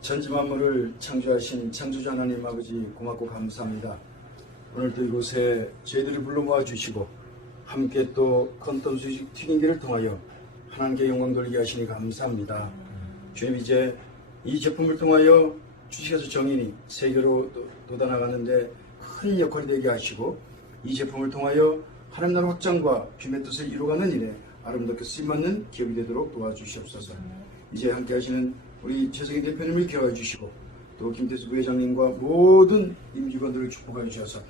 천지 만물을 창조하신 창조주 하나님 아버지 고맙고 감사합니다. 오늘 또 이곳에 저희들이 불러 모아 주시고 함께 또 컨텀 튀김기를 통하여 하나님께 영광 돌리게 하시니 감사합니다. 주님 이제 이 제품을 통하여 주식회사 정인이 세계로 또- 돋아나가는데 큰 역할이 되게 하시고 이 제품을 통하여 하나님 나라 확장과 주님의 뜻을 이루어가는 일에 아름답게 쓰임받는 기업이 되도록 도와주시옵소서. 이제 함께 하시는 우리 최석희 대표님을 기억해 주시고 또 김태수 부회장님과 모든 임직원들을 축복하여 주셔서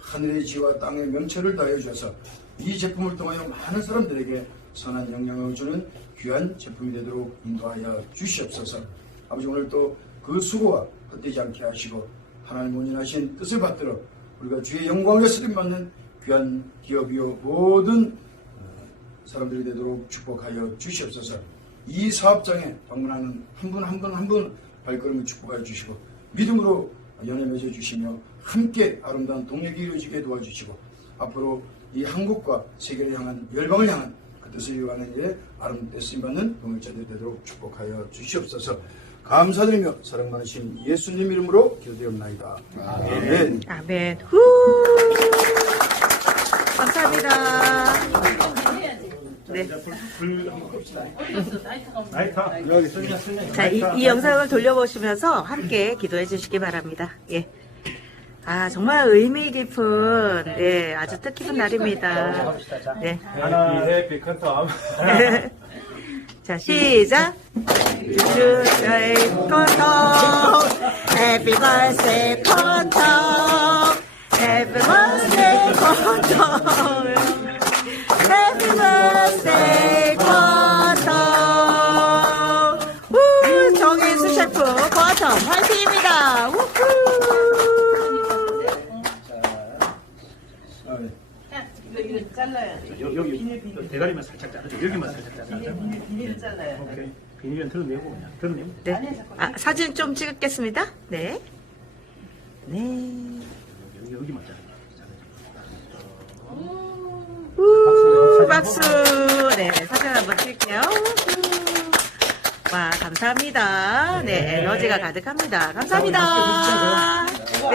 하늘의 지와 땅의 명체를 다해 주셔서 이 제품을 통하여 많은 사람들에게 선한 영향을 주는 귀한 제품이 되도록 인도하여 주시옵소서. 아버지 오늘 또 그 수고가 헛되지 않게 하시고 하나님 원인하신 뜻을 받들어 우리가 주의 영광을 쓰임받는 귀한 기업이요 모든 사람들이 되도록 축복하여 주시옵소서. 이 사업장에 방문하는 한 분 한 분 한 분 발걸음을 축복하여 주시고 믿음으로 연애 맺어 주시며 함께 아름다운 동력이 이루어지게 도와주시고 앞으로 이 한국과 세계를 향한 열방을 향한 그 뜻을 이루어가는 일에 아름답게 쓰임받는 동역자들 되도록 축복하여 주시옵소서. 감사드리며 사랑 많으신 예수님 이름으로 기도드리옵나이다. 아멘. 아멘. 후. 감사합니다. 네. 라이터 여기 쓰냐 쓰냐 자, 이, 이 영상을 돌려보시면서 함께 기도해 주시기 바랍니다. 예. 아, 정말 의미 깊은, 예, 아주 뜻깊은 날입니다. 네. 하나 해피 컨텀 자, 시작. 컨텀, 해피 버스데이 컨텀, 해피 버스데이 컨텀, 여기 대가리만 살짝 자르죠 여기만 살짝 자르죠 비닐 잘라요. 오케이 비닐은 드러내고 그냥 드러내고 네. 아, 사진 좀 찍겠습니다. 네. 네. 여기 여기만 자르죠 우, 박수. 네, 사진 한번 찍게요. 우. 와, 감사합니다. 네, 에너지가 가득합니다. 감사합니다.